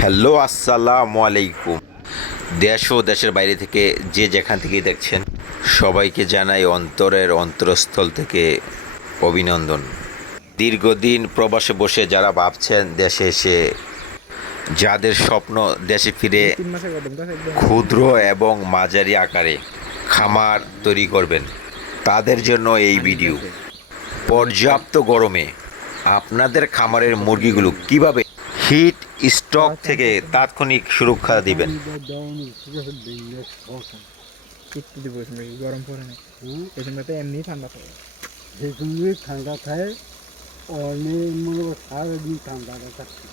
Hello, আসসালামু আলাইকুম। দেশ ও দেশের বাইরে থেকে যে যেখান থেকেই দেখছেন, সবাইকে জানাই অন্তরের অন্তরস্থল থেকে অভিনন্দন। দীর্ঘদিন প্রবাসে বসে যারা ভাবছেন দেশে এসে, যাদের স্বপ্ন দেশে ফিরে ক্ষুদ্র এবং মাঝারি আকারে খামার তৈরি করবেন, তাদের জন্য এই ভিডিও। পর্যাপ্ত গরমে আপনাদের খামারের মুরগিগুলো কিভাবে হিট স্ট্রোক থেকে তাৎক্ষণিক সুরক্ষা দিবেন। একটু দিব গরম পড়ে না এই সময়টা এমনি ঠান্ডা পড়ে যে সময় ঠান্ডা খায় অনেক মনে করো সারাদিন ঠান্ডাটা থাকছে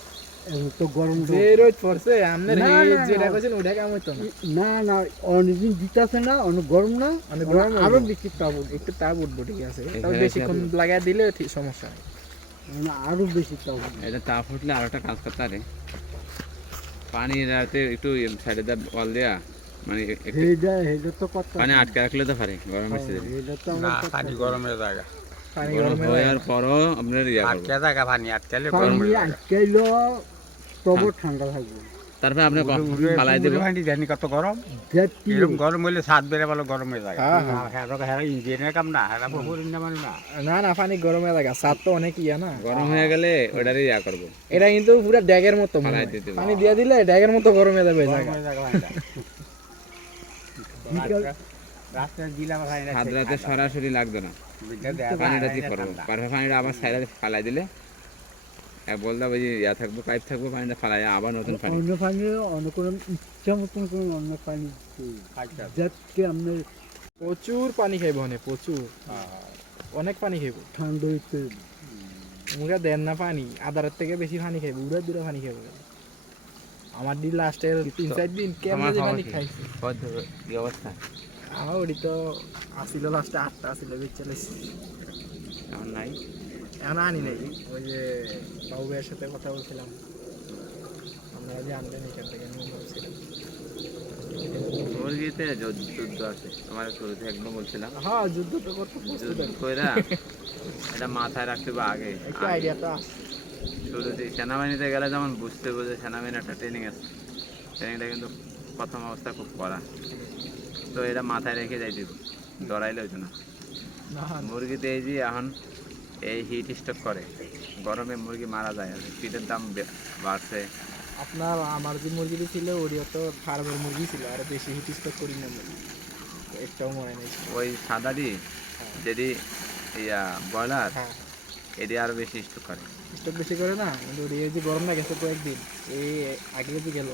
এখন তো গরম যে রোদ পড়ছে আপনার যেটা করছেন ওটা কাম হইতো না না অনেকদিন দিতেছে না অনেক গরম না অনেক গরম আরো বেশি তাপ একটু তাপ উঠবো ঠিক আছে তবে বেশিক্ষণ লাগাই দিলে ঠিক সমস্যা নেই আরো বেশি তাপ এটা তাপ উঠলে আর একটা কাজ করতে পারে পানি রাতে একটু সাইডে দা ওয়াল দেয়া মানে এটা তো কথা পানি আটকে রাখলে তো পারে গরম বেশি দিলে এটা তো আমরা পানি গরমের জায়গা পানি গরম গরমে হওয়ার পরও আপনার ইয়া করবে আটকে জায়গা পানি আটকালে পানি গরমের জায়গা আটকাইলো তবু ঠান্ডা থাকবে তারপর আপনি ফালাই দেবেন পানি জানি কত গরম যেটি এরকম গরম হইলে ছাদ বেড়ে ভালো গরমের জায়গা হ্যাঁ, হ্যাঁ ইঞ্জিনের কাম না হ্যাঁ বহুদিন না মানে না না না পানি গরমে লাগা সাত তো অনেক ইয়া না গরম হয়ে গেলে ওটারই ইয়া করবো এটা কিন্তু পুরো ড্যাগের মতো মনে ফালাই হয়। দিতে হবে। পানি দিয়ে দিলে ড্যাগের মতো গরমে যাবে এই জায়গা গরমের জায়গা রাস্তায় দিলাম হাত রাতে সরাসরি লাগবে না পানিটা ঠিক করবো পারফে পানিটা আবার সাইডে ফালাই দিলে বলতে হবে যে ইয়া থাকবো পাইপ থাকবো পানিটা ফালাই আবার নতুন পানি অন্য পানি অন্য কোনো ইচ্ছা মতন কোনো অন্য পানি যাতে আপনার প্রচুর পানি খাইব অনেক প্রচুর অনেক পানি খাইব ঠান্ডা হইতে মুখে দেন না পানি আদারের থেকে বেশি পানি খাইব উড়া দূরে পানি খাইব আমার দি লাস্টের 3-4 দিন কেমন যে পানি খাইছি কি অবস্থা আমার ওটি তো আসিল লাস্টে 8টা আসিল বেচালেছি এমন নাই এখন আনি নাই ওই যে বাবু ভাইয়ের সাথে কথা বলছিলাম আমরা যে আনলেন এখান থেকে নিয়ে বলছিলাম মুরগিতে যুদ্ধ আছে আমার শুরুতে একদম বলছিলাম হ্যাঁ যুদ্ধ তো করতে প্রস্তুত যুদ্ধ কইরা এটা মাথায় রাখতে হবে আগে একটু আইডিয়াটা আছে শুরুতে সেনাবাহিনীতে গেলে যেমন বুঝতে হবে যে সেনাবাহিনীর একটা ট্রেনিং আছে ট্রেনিংটা কিন্তু প্রথম অবস্থা খুব কড়া তো এটা মাথায় রেখে যাই দিব ডরাইলে হইতো না মুরগিতে এই যে এখন এই হিট স্ট্রোক করে গরমে মুরগি মারা যায় আর ফিডের দাম বাড়ছে আপনার আমার যে মুরগিটি ছিল ওরিও তো ফার্মের মুরগি ছিল আর বেশি হিট স্টক করি না একটাও মরে নাই ওই সাদাটি যদি ইয়া ব্রয়লার হ্যাঁ এটি আরও বেশি স্ট্রোক করে স্টক বেশি করে না কিন্তু এই যে গরম না গেছে কয়েকদিন এই আগে যে গেল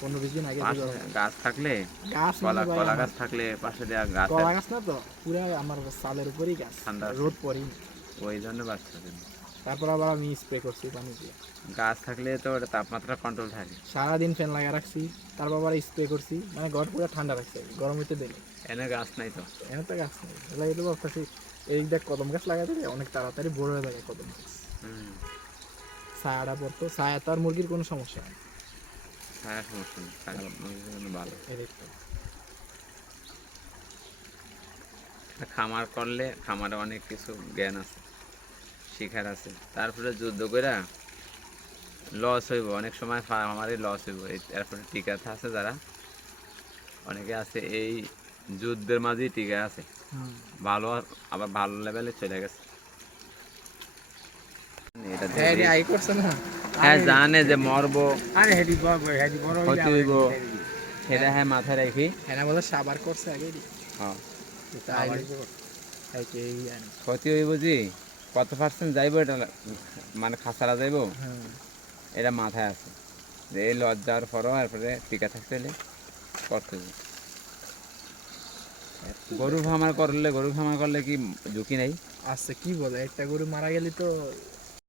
15-20 দিন আগে যে গরম গাছ থাকলে গাছ না ভাই, কলা আমার- গাছ থাকলে পাশে দেওয়া গাছ কলা গাছ না তো পুরা আমার সালের উপরেই গাছ ঠান্ডা আছে। রোদ পড়ি ওই জন্য বাচ্চা তারপর আবার আমি স্প্রে করছি পানি দিয়ে গাছ থাকলে তো ওটা তাপমাত্রা কন্ট্রোল থাকে সারাদিন ফ্যান লাগা রাখছি তারপর আবার স্প্রে করছি মানে ঘর পুরো ঠান্ডা রাখছে গরম হইতে দিলে এনে গাছ নাই তো এনে তো গাছ নেই এলাকা তো ভাবতেছি এই দেখ কদম গাছ লাগাই দিলে অনেক তাড়াতাড়ি বড় হয়ে যায় কদম গাছ ছায়াটা পড়তো ছায়া তো আর মুরগির কোনো সমস্যা নেই ছায়া সমস্যা নেই ছায়া মুরগির জন্য ভালো এদিকটা খামার করলে খামারে অনেক কিছু জ্ঞান আছে শিখার আছে তারপরে যুদ্ধ কইরা লস হইব অনেক সময় আমারই লস হইব এরপরে টিকা আছে যারা অনেকে আছে এই যুদ্ধের মাঝেই টিকা আছে ভালো আবার ভালো লেভেলে চলে গেছে এটা দেখে- আই করছে না হ্যাঁ জানে যে মরবো আরে হেডি বড় ক্ষতি হইব সেটা হ্যাঁ মাথায় রাখি হ্যাঁ বলে সাবার করছে আগে হ্যাঁ ক্ষতি ক্ষতি হইব যে কত পার্সেন্ট যাইব এটা মানে খাসারা যাইব হ্যাঁ এটা মাথায় আছে যে এই লজ যাওয়ার পরও এরপরে টিকা থাকতে হলে করতে হবে গরু খামার করলে কি ঝুঁকি নেই আচ্ছা কি বলে একটা গরু মারা গেলে তো